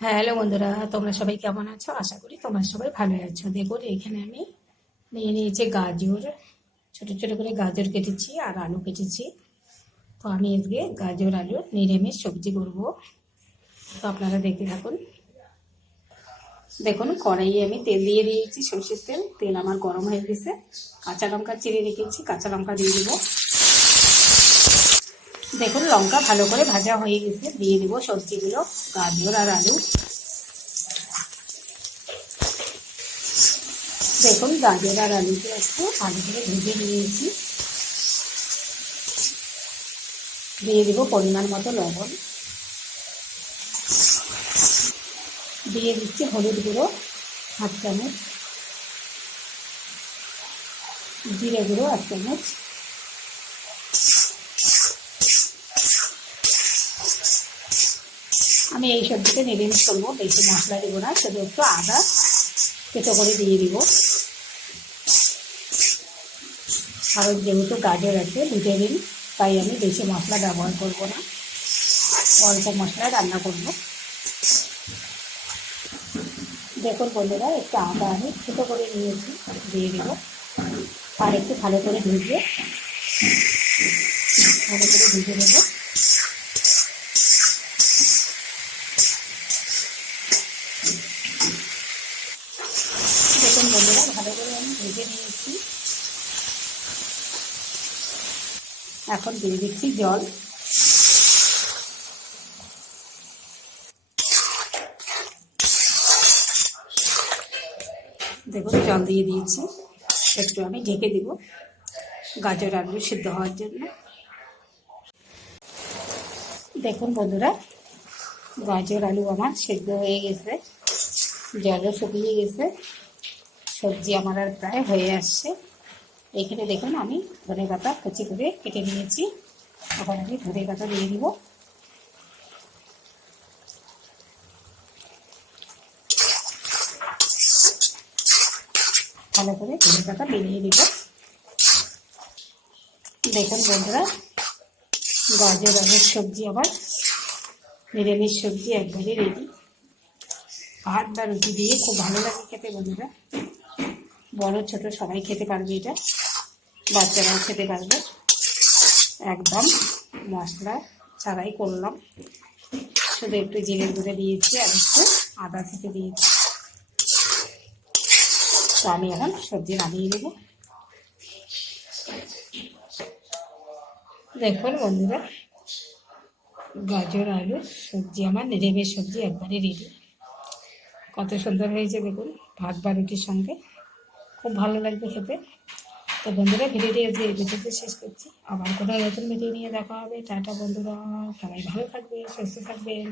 হ্যাঁ হ্যালো বন্ধুরা, তোমরা সবাই কেমন আছো? আশা করি তোমরা সবাই ভালো আছো। দেখুন, এখানে আমি নিয়ে নিয়েছি গাজর, ছোট ছোট করে গাজর কেটেছি আর আলু কেটেছি। তো আমি আজকে গাজর, আলু, নিরামিষ সবজি করব। তো আপনারা দেখতে থাকুন। দেখুন, কড়াইয়ে আমি তেল দিয়ে দিয়েছি সরষের তেল। তেল আমার গরম হয়ে গেছে। কাঁচা লঙ্কা চিড়ে রেখেছি, কাঁচা লঙ্কা দিয়ে দেবো। দেখুন, লঙ্কা ভালো করে ভাজা হয়ে গেছে। দিয়ে দেবো সবজিগুলো, গাজর আর আলু। দেখুন, গাজর আর আলুকে একটু ভালো করে ভেজে নিয়েছি। দিয়ে দেবো পরিমাণ মতো লবণ। দিয়ে দিচ্ছি হলুদ গুঁড়ো, হাফ চামচ। জিরে গুঁড়ো এক চামচ। আমি এই সবজিতে নিরামিষ করব। বেশি মশলা দেবো না, শুধু একটু আদা কেটো করে দিয়ে দিব। আর যেহেতু গাজর আছে ভিটামিন তাই আমি বেশি মশলা ব্যবহার করব না। অল্প মশলায় রান্না করব। দেখুন বন্ধুরা, একটু আদা আমি ছোটো করে নিয়েছি, দিয়ে দেবো। আর একটু ভালো করে ভিজিয়ে ভালো করে ভিজে নেব। বন্ধুরা ভালো করে আমি ভেজে নিয়েছি এখন দিয়ে দিচ্ছি জল। দেখুন, জল দিয়ে দিয়েছি। একটু আমি ঢেকে দিব গাজর আলু সিদ্ধ হওয়ার জন্য। দেখুন বন্ধুরা, গাজর আলু আমার সিদ্ধ হয়ে গেছে, জলও শুকিয়ে গেছে। সবজি আমার আর প্রায় হয়ে আসছে। এইখানে দেখুন আমি ধনে পাতা কুচি করে কেটে নিয়েছি। এখন আমি ধনে পাতা দিয়ে দিব। ভালো করে ধনে পাতা বেরিয়ে দিব। দেখুন বন্ধুরা, গাজর আলুর সবজি আবার নিরামিষ সবজি একবারে রেডি ভাত বা রুটি দিয়ে খুব ভালো লাগে খেতে বন্ধুরা। বড় ছোট সবাই খেতে পারবে এটা। বাচ্চারাও খেতে পারবে। একদম মশলা ছাড়াই করলাম। শুধু একটু জিরের গুঁড়ে দিয়েছি আর একটু আদা থেকে দিয়েছি। তো আমি এখন সবজি নামিয়ে দেবো। দেখুন বন্ধুরা, গাজর, আলু, সবজি, আমার নিরামিষ সবজি একবারে রেডি কত সুন্দর হয়েছে দেখুন, ভাত বা রুটির সঙ্গে। খুব ভালো লাগবে খেতে। তো বন্ধুরা, ভিডিওটি আজকে এই ভিডিওতে শেষ করছি। আবার কোনো নতুন ভিডিও নিয়ে দেখা হবে। টাটা বন্ধুরা, সবাই ভালো থাকবে সুস্থ থাকবেন।